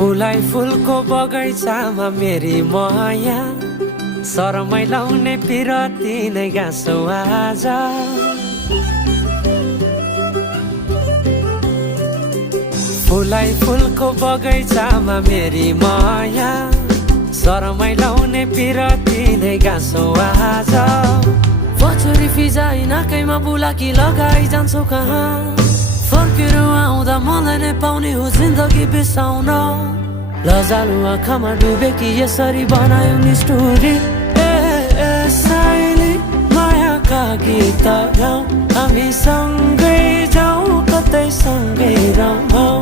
फुलाई फुलको बगैँचामा मेरी माया शरमै लाउने पिरती नै गाँसो आज। फुलाई फुलको बगैँचामा मेरी माया शरमै लाउने पिरती नै गाँसो आज। पछुरी फिजाइ नाकैमा बुलाकी लगाइ जान्छौ कहाँ, फर्केर आउँदा मलाई नै पाउने हो जिन्दगी बिसाउन। लजालु आँखामा डुबेकी यसरी बनायो नि स्टोरी। साइली मायाका गीत गाउँ, हामी सँगै जाउँ कतै सँगै रहौँ।